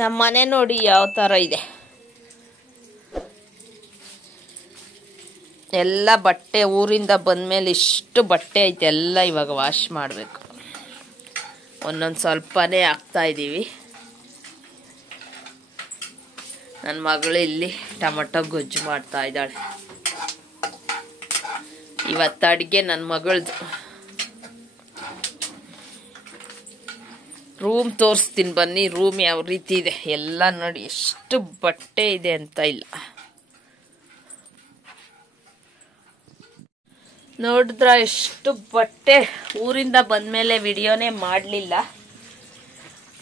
ನಮ್ಮ ಮನೆ ನೋಡಿ ಯಾವ ತರ ಇದೆ. ಎಲ್ಲ ಬಟ್ಟೆ ಊರಿಂದ ಬಂದ್ಮೇಲೆ ಇಷ್ಟು ಬಟ್ಟೆ ಐತೆ, ಎಲ್ಲ ಇವಾಗ ವಾಶ್ ಮಾಡಬೇಕು. ಒಂದೊಂದು ಸ್ವಲ್ಪನೇ ಹಾಕ್ತಾ ಇದ್ದೀವಿ. ನನ್ನ ಮಗಳು ಇಲ್ಲಿ ಟೊಮಟೊ ಗೊಜ್ಜು ಮಾಡ್ತಾ ಇದ್ದಾಳೆ. ಇವತ್ತು ಅಡುಗೆ ನನ್ನ ಮಗಳದು. ರೂಮ್ ತೋರಿಸ್ತೀನಿ ಬನ್ನಿ, ರೂಮ್ ಯಾವ ರೀತಿ ಇದೆ ಎಲ್ಲ ನೋಡಿ. ಎಷ್ಟು ಬಟ್ಟೆ ಇದೆ ಅಂತ ಇಲ್ಲ. ನೋಡಿದ್ರ ಎಷ್ಟು ಬಟ್ಟೆ. ಊರಿಂದ ಬಂದ್ಮೇಲೆ ವಿಡಿಯೋನೇ ಮಾಡಲಿಲ್ಲ,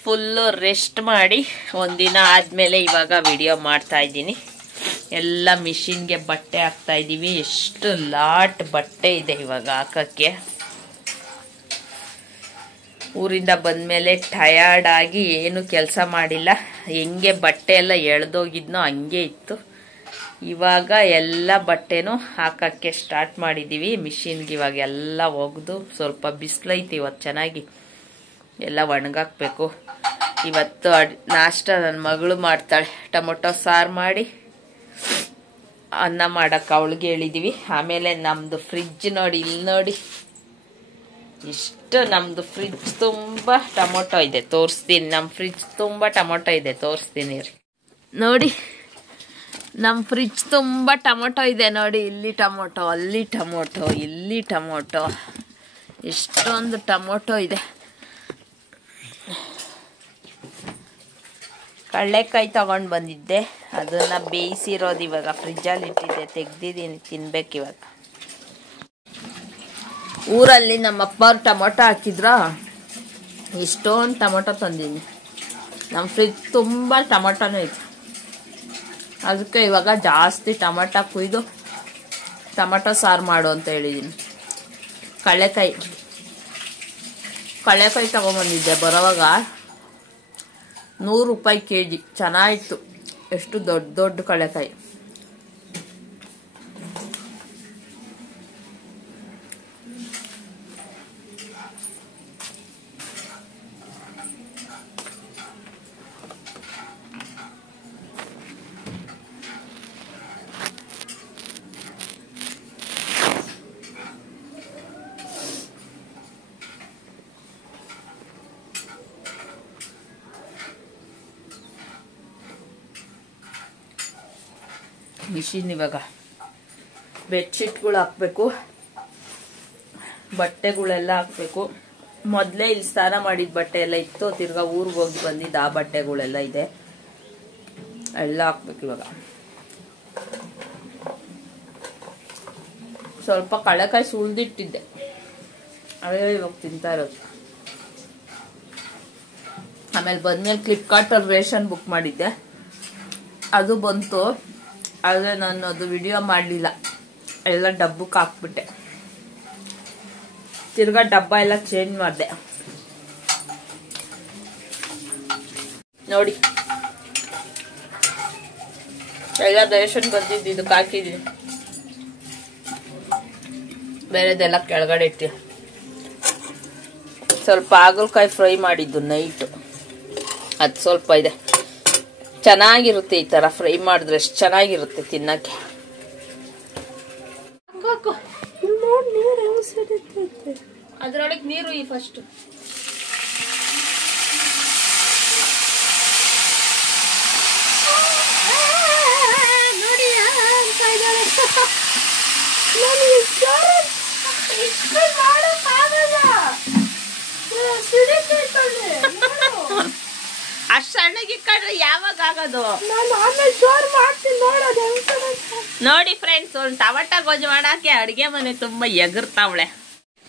ಫುಲ್ಲು ರೆಸ್ಟ್ ಮಾಡಿ ಒಂದಿನ ಆದಮೇಲೆ ಇವಾಗ ವಿಡಿಯೋ ಮಾಡ್ತಾ ಇದ್ದೀನಿ. ಎಲ್ಲ ಮಿಷಿನ್ಗೆ ಬಟ್ಟೆ ಹಾಕ್ತಾ ಇದ್ದೀವಿ. ಎಷ್ಟು ಲಾಟ್ ಬಟ್ಟೆ ಇದೆ ಇವಾಗ ಹಾಕಕ್ಕೆ. ಊರಿಂದ ಬಂದ್ಮೇಲೆ ಟಯರ್ಡ್ ಆಗಿ ಏನು ಕೆಲಸ ಮಾಡಿಲ್ಲ. ಹೆಂಗೆ ಬಟ್ಟೆ ಎಲ್ಲ ಎಳ್ದೋಗಿದ್ನೋ ಹಂಗೆ ಇತ್ತು. ಇವಾಗ ಎಲ್ಲ ಬಟ್ಟೆನೂ ಹಾಕಕ್ಕೆ ಸ್ಟಾರ್ಟ್ ಮಾಡಿದ್ದೀವಿ ಮಿಷಿನ್ಗೆ. ಇವಾಗ ಎಲ್ಲ ಒಗೆದು, ಸ್ವಲ್ಪ ಬಿಸಿಲೈತಿ ಇವತ್ತು ಚೆನ್ನಾಗಿ, ಎಲ್ಲ ಒಣಗಾಕ್ಬೇಕು. ಇವತ್ತು ನಾಷ್ಟ ನನ್ನ ಮಗಳು ಮಾಡ್ತಾಳೆ. ಟೊಮೊಟೊ ಸಾರು ಮಾಡಿ ಅನ್ನ ಮಾಡಕ್ಕೆ ಅವಳಿಗೆ ಹೇಳಿದ್ದೀವಿ. ಆಮೇಲೆ ನಮ್ಮದು ಫ್ರಿಜ್ ನೋಡಿ, ಇಲ್ಲಿ ನೋಡಿ ಇಷ್ಟು ನಮ್ಮದು ಫ್ರಿಜ್ ತುಂಬ ಟೊಮೊಟೊ ಇದೆ, ತೋರಿಸ್ತೀನಿ. ನಮ್ಮ ಫ್ರಿಜ್ ತುಂಬ ಟೊಮೊಟೊ ಇದೆ, ತೋರಿಸ್ತೀನಿ ರೀ. ನೋಡಿ ನಮ್ಮ ಫ್ರಿಜ್ ತುಂಬ ಟೊಮೊಟೊ ಇದೆ ನೋಡಿ. ಇಲ್ಲಿ ಟೊಮೊಟೊ, ಅಲ್ಲಿ ಟೊಮೊಟೊ, ಇಲ್ಲಿ ಟೊಮೊಟೊ, ಇಷ್ಟೊಂದು ಟೊಮೊಟೊ ಇದೆ. ಕಡಲೆಕಾಯಿ ತಗೊಂಡು ಬಂದಿದ್ದೆ, ಅದನ್ನು ಬೇಯಿಸಿರೋದು ಇವಾಗ ಫ್ರಿಜ್ಜಲ್ಲಿ ಇಟ್ಟಿದ್ದೆ, ತೆಗ್ದಿದ್ದೀನಿ, ತಿನ್ಬೇಕು ಇವಾಗ. ಊರಲ್ಲಿ ನಮ್ಮ ಅಪ್ಪ ಅವ್ರು ಟೊಮೊಟೊ ಹಾಕಿದ್ರ, ಇಷ್ಟೊಂದು ಟೊಮೊಟೊ ತಂದಿದ್ದೀನಿ. ನಮ್ಮ ಫ್ರಿಜ್ ತುಂಬ ಟೊಮೊಟೊನೂ ಐತೆ, ಅದಕ್ಕೆ ಇವಾಗ ಜಾಸ್ತಿ ಟೊಮೊಟೊ ಕುಯ್ದು ಟೊಮೊಟೊ ಸಾರು ಮಾಡು ಅಂತ ಹೇಳಿದ್ದೀನಿ. ಕಡಲೆಕಾಯಿ ತಗೊಂಬಂದಿದ್ದೆ ಬರೋವಾಗ, 100 ರೂಪಾಯಿ kg. ಚೆನ್ನಾಗಿತ್ತು, ಎಷ್ಟು ದೊಡ್ಡ ದೊಡ್ಡ ಕಡಲೆಕಾಯಿ. ಮಿಷಿನ್ ಇವಾಗ ಬೆಡ್ಶೀಟ್ಗಳು ಹಾಕ್ಬೇಕು, ಬಟ್ಟೆಗಳೆಲ್ಲ ಹಾಕ್ಬೇಕು. ಮೊದಲೇ ಇಲ್ಲಿ ಸ್ನಾನ ಮಾಡಿದ ಬಟ್ಟೆ ಎಲ್ಲ ಇತ್ತು, ತಿರ್ಗಾ ಊರಿಗೆ ಹೋಗಿ ಬಂದಿದ್ದು ಆ ಬಟ್ಟೆಗಳೆಲ್ಲ ಇದೆ, ಎಲ್ಲ ಹಾಕ್ಬೇಕು ಇವಾಗ. ಸ್ವಲ್ಪ ಕಡಲೆಕಾಯಿ ಸುಳ್ದಿಟ್ಟಿದ್ದೆ, ಅದೇ ಇವಾಗ ತಿಂತಾ ಇರೋದು. ಆಮೇಲೆ ಬಂದ್ಮೇಲೆ ಫ್ಲಿಪ್ಕಾರ್ಟಲ್ಲಿ ರೇಷನ್ ಬುಕ್ ಮಾಡಿದ್ದೆ, ಅದು ಬಂತು. ಆದರೆ ನಾನು ಅದು ವಿಡಿಯೋ ಮಾಡಲಿಲ್ಲ, ಎಲ್ಲ ಡಬ್ಬಕ್ಕೆ ಹಾಕ್ಬಿಟ್ಟೆ. ತಿರ್ಗಾ ಡಬ್ಬ ಎಲ್ಲ ಚೇಂಜ್ ಮಾಡಿದೆ. ನೋಡಿ ಎಲ್ಲ ರೇಷನ್ ಬಂದಿದ್ದು ಇದಕ್ಕೆ ಹಾಕಿದ್ದೀನಿ, ಬೇರೆದೆಲ್ಲ ಕೆಳಗಡೆ ಇಟ್ಟು. ಸ್ವಲ್ಪ ಹಾಗಲಕಾಯಿ ಫ್ರೈ ಮಾಡಿದ್ದು ನೈಟು, ಅದು ಸ್ವಲ್ಪ ಇದೆ. ಚೆನ್ನಾಗಿರುತ್ತೆ ಈ ತರ ಫ್ರೈ ಮಾಡಿದ್ರೆ, ಎಷ್ಟು ಚೆನ್ನಾಗಿರುತ್ತೆ ತಿನ್ನಕ್ಕೆ. ಅದ್ರೊಳಗೆ ನೀರು ಈ ಫಸ್ಟ್ ನೋಡಿ ಅಷ್ಟು ಸಣ್ಣಗೆ ಇಕ್ಕಡ್ರೆ ಯಾವಾಗ ಆಗೋದು? ನೋಡಿ ಫ್ರೆಂಡ್ಸ್, ಒಂದು ಟೊಮೊಟೊ ಗೊಜ್ಜು ಮಾಡಕ್ಕೆ ಅಡ್ಗೆ ಮನೆ ತುಂಬಾ ಎಗರ್ತಾವಳೆ.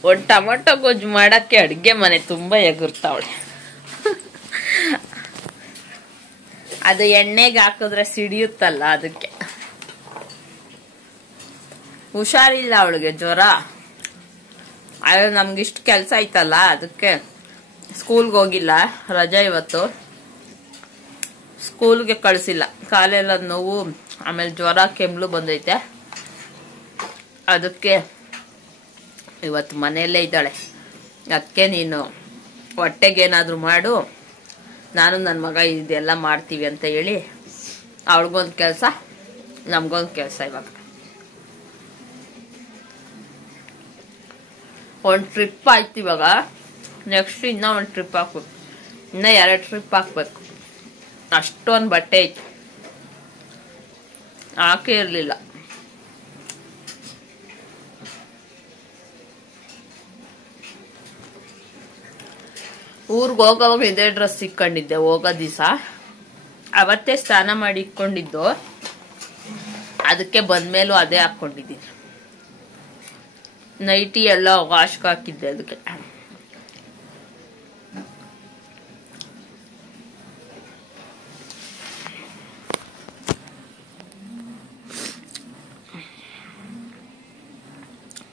ಒಂದು ಟೊಮೊಟೊ ಗೊಜ್ಜು ಮಾಡಕ್ಕೆ ಅಡ್ಗೆ ಮನೆ ತುಂಬಾ ಎಗರ್ತಾವಳೆ. ಅದು ಎಣ್ಣೆಗೆ ಹಾಕಿದ್ರೆ ಸಿಡಿಯುತ್ತಲ್ಲ, ಅದಕ್ಕೆ. ಹುಷಾರಿಲ್ಲ ಅವಳಿಗೆ, ಜ್ವರ. ಆದ್ರೆ ನಮ್ಗಿಷ್ಟು ಕೆಲಸ ಐತಲ್ಲ, ಅದಕ್ಕೆ ಸ್ಕೂಲ್ಗೆ ಹೋಗಿಲ್ಲ, ರಜೆ ಇವತ್ತು. ಸ್ಕೂಲ್ಗೆ ಕಳಿಸಿಲ್ಲ, ಕಾಲೆಲ್ಲ ನೋವು, ಆಮೇಲೆ ಜ್ವರ ಕೆಮ್ಮಲು ಬಂದೈತೆ, ಅದಕ್ಕೆ ಇವತ್ತು ಮನೆಯಲ್ಲೇ ಇದ್ದಾಳೆ. ಅದಕ್ಕೆ ನೀನು ಹೊಟ್ಟೆಗೇನಾದರೂ ಮಾಡು, ನಾನು ನನ್ನ ಮಗ ಇದೆಲ್ಲ ಮಾಡ್ತೀವಿ ಅಂತ ಹೇಳಿ ಅವಳಿಗೊಂದು ಕೆಲಸ, ನಮಗೊಂದು ಕೆಲಸ. ಇವಾಗ ಒಂದು ಟ್ರಿಪ್ ಆಯ್ತು. ಇವಾಗ ನೆಕ್ಸ್ಟ್ ಇನ್ನೂ ಒಂದು ಟ್ರಿಪ್ ಹಾಕ್ಬೇಕು, ಇನ್ನೂ 2 ಟ್ರಿಪ್ ಹಾಕ್ಬೇಕು. ಅಷ್ಟೊಂದು ಬಟ್ಟೆ ಐತಿ, ಹಾಕೇ ಇರಲಿಲ್ಲ. ಊರಿಗೆ ಹೋಗೋವಾಗ ಇದೇ ಡ್ರೆಸ್ ಇಕ್ಕೊಂಡಿದ್ದೆ ಹೋಗೋ ದಿವಸ. ಅವತ್ತೇ ಸ್ನಾನ ಮಾಡಿ ಇಟ್ಕೊಂಡಿದ್ದು, ಅದಕ್ಕೆ ಬಂದ್ಮೇಲೂ ಅದೇ ಹಾಕ್ಕೊಂಡಿದ್ದೀನಿ. ನೈಟಿ ಎಲ್ಲ ವಾಶ್ಗೆ ಹಾಕಿದ್ದೆ ಅದಕ್ಕೆ.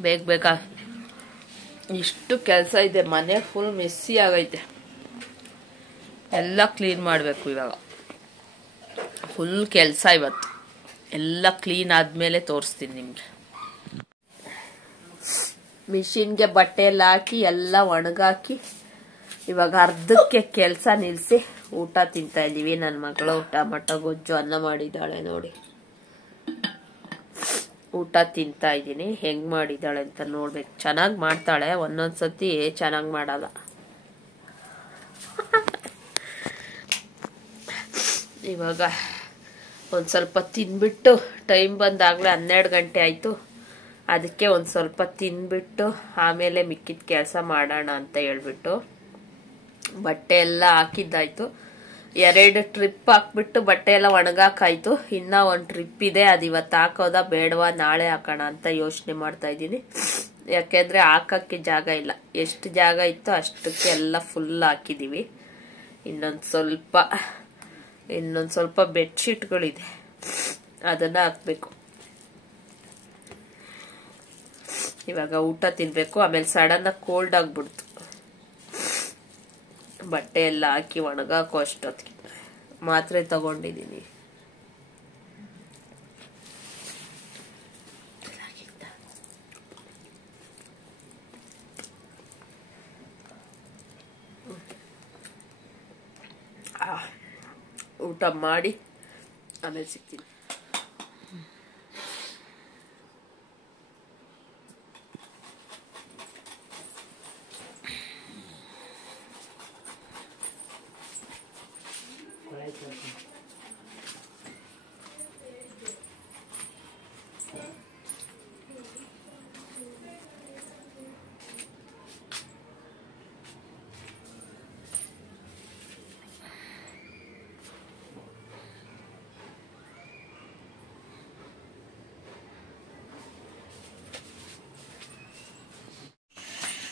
ಬೇಗ ಇಷ್ಟು ಕೆಲಸ ಇದೆ. ಮನೆ ಫುಲ್ ಮೆಸ್ಸಿ ಆಗೈತೆ, ಎಲ್ಲ ಕ್ಲೀನ್ ಮಾಡಬೇಕು. ಇವಾಗ ಫುಲ್ ಕೆಲಸ ಇವತ್ತು. ಎಲ್ಲ ಕ್ಲೀನ್ ಆದಮೇಲೆ ತೋರಿಸ್ತೀನಿ ನಿಮಗೆ. ಮಿಷಿನ್ಗೆ ಬಟ್ಟೆ ಎಲ್ಲ ಹಾಕಿ ಎಲ್ಲ ಒಣಗಾಕಿ ಇವಾಗ ಅರ್ಧಕ್ಕೆ ಕೆಲಸ ನಿಲ್ಲಿಸಿ ಊಟ ತಿಂತಾ ಇದ್ದೀವಿ. ನನ್ನ ಮಗಳು ಟೊಮಟೊ ಗೊಜ್ಜು ಅನ್ನ ಮಾಡಿದ್ದಾಳೆ ನೋಡಿ, ಊಟ ತಿಂತಾ ಇದ್ದೀನಿ. ಹೆಂಗ್ ಮಾಡಿದ್ದಾಳೆ ಅಂತ ನೋಡ್ಬೇಕು. ಚೆನ್ನಾಗಿ ಮಾಡ್ತಾಳೆ, ಒಂದೊಂದ್ಸತಿ ಚೆನ್ನಾಗಿ ಮಾಡಲ್ಲ. ಇವಾಗ ಒಂದು ಸ್ವಲ್ಪ ತಿನ್ಬಿಟ್ಟು, ಟೈಮ್ ಬಂದಾಗಲೇ 12 ಗಂಟೆ ಆಯಿತು, ಅದಕ್ಕೆ ಒಂದು ಸ್ವಲ್ಪ ತಿನ್ಬಿಟ್ಟು ಆಮೇಲೆ ಮಿಕ್ಕಿದ ಕೆಲಸ ಮಾಡೋಣ ಅಂತ ಹೇಳ್ಬಿಟ್ಟು ಬಟ್ಟೆ ಎಲ್ಲ ಹಾಕಿದ್ದಾಯ್ತು. 2 ಟ್ರಿಪ್ ಹಾಕ್ಬಿಟ್ಟು ಬಟ್ಟೆ ಎಲ್ಲ ಒಣಗಾಕಾಯ್ತು. ಇನ್ನ ಒಂದು ಟ್ರಿಪ್ ಇದೆ, ಅದು ಇವತ್ತು ಹಾಕೋದಾ ಬೇಡವಾ ನಾಳೆ ಹಾಕೋಣ ಅಂತ ಯೋಚನೆ ಮಾಡ್ತಾ ಇದ್ದೀನಿ. ಯಾಕೆಂದ್ರೆ ಹಾಕಕ್ಕೆ ಜಾಗ ಇಲ್ಲ, ಎಷ್ಟು ಜಾಗ ಇತ್ತು ಅಷ್ಟಕ್ಕೆ ಎಲ್ಲ ಫುಲ್ ಹಾಕಿದೀವಿ. ಇನ್ನೊಂದು ಸ್ವಲ್ಪ ಬೆಡ್ಶೀಟ್ಗಳಿದೆ, ಅದನ್ನ ಹಾಕ್ಬೇಕು. ಇವಾಗ ಊಟ ತಿನ್ಬೇಕು, ಆಮೇಲೆ ಸಡನ್ ಆಗಿ ಕೋಲ್ಡ್ ಆಗ್ಬಿಡ್ತು. ಬಟ್ಟೆ ಎಲ್ಲ ಹಾಕಿ ಒಣಗಾಕೋ ಅಷ್ಟೊತ್ತಿಗೆ ಮಾತ್ರೆ ತಗೊಂಡಿದ್ದೀನಿ. ಊಟ ಮಾಡಿ ಆಮೇಲೆ ಸಿಗ್ತೀನಿ.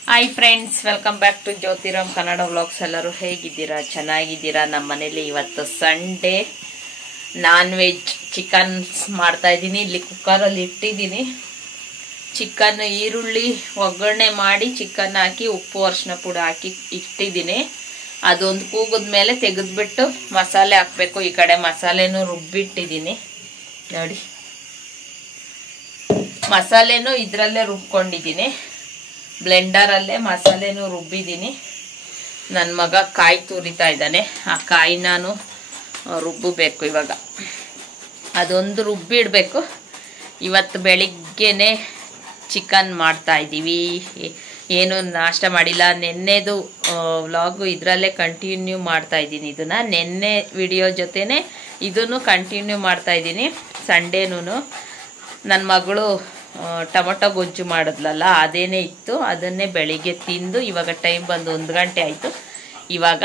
Hi friends, welcome back to Jyothiram Kannada vlogs. ಎಲ್ಲರೂ ಹೇಗಿದ್ದೀರಾ? ಚೆನ್ನಾಗಿದ್ದೀರಾ? ನಮ್ಮ ಮನೇಲಿ ಇವತ್ತು ಸಂಡೇ ನಾನ್ ವೆಜ್ ಚಿಕನ್ ಮಾಡ್ತಾ ಇದ್ದೀನಿ. ಇಲ್ಲಿ ಕುಕ್ಕರಲ್ಲಿ ಇಟ್ಟಿದ್ದೀನಿ. ಚಿಕನ್ ಈರುಳ್ಳಿ ಒಗ್ಗರಣೆ ಮಾಡಿ ಚಿಕನ್ ಹಾಕಿ ಉಪ್ಪು ಅರಿಶಿನ ಪುಡಿ ಹಾಕಿ ಇಟ್ಟಿದ್ದೀನಿ. ಅದೊಂದು ಕೂಗಿದ ಮೇಲೆ ತೆಗೆದ್ಬಿಟ್ಟು ಮಸಾಲೆ ಹಾಕಬೇಕು. ಈ ಕಡೆ ಮಸಾಲೆನೂ ರುಬ್ಬಿಟ್ಟಿದ್ದೀನಿ ನೋಡಿ. ಮಸಾಲೆನೂ ಇದರಲ್ಲೇ ರುಬ್ಕೊಂಡಿದ್ದೀನಿ, ಬ್ಲೆಂಡರಲ್ಲೇ ಮಸಾಲೆನೂ ರುಬ್ಬಿದ್ದೀನಿ. ನನ್ನ ಮಗ ಕಾಯಿ ತುರಿತಾ ಇದ್ದಾನೆ, ಆ ಕಾಯಿ ನಾನು ರುಬ್ಬಬೇಕು. ಇವಾಗ ಅದೊಂದು ರುಬ್ಬಿಡಬೇಕು. ಇವತ್ತು ಬೆಳಿಗ್ಗೆನೆ ಚಿಕನ್ ಮಾಡ್ತಾ ಇದ್ದೀವಿ. ಏನು ನಾಷ್ಟ ಮಾಡಿಲ್ಲ. ನೆನ್ನೆದು ವ್ಲಾಗು ಇದರಲ್ಲೇ ಕಂಟಿನ್ಯೂ ಮಾಡ್ತಾ ಇದ್ದೀನಿ. ಇದನ್ನು ನೆನ್ನೆ ವಿಡಿಯೋ ಜೊತೆನೆ ಇದನ್ನು ಕಂಟಿನ್ಯೂ ಮಾಡ್ತಾ ಇದ್ದೀನಿ. ಸಂಡೇನೂ ನನ್ನ ಮಗಳು ಟೊಮೊಟೊ ಗೊಜ್ಜು ಮಾಡಿದ್ಲಲ್ಲ, ಅದೇನೇ ಇತ್ತು, ಅದನ್ನೇ ಬೆಳಿಗ್ಗೆ ತಿಂದು ಇವಾಗ ಟೈಮ್ ಬಂದು 1 ಗಂಟೆ ಆಯಿತು. ಇವಾಗ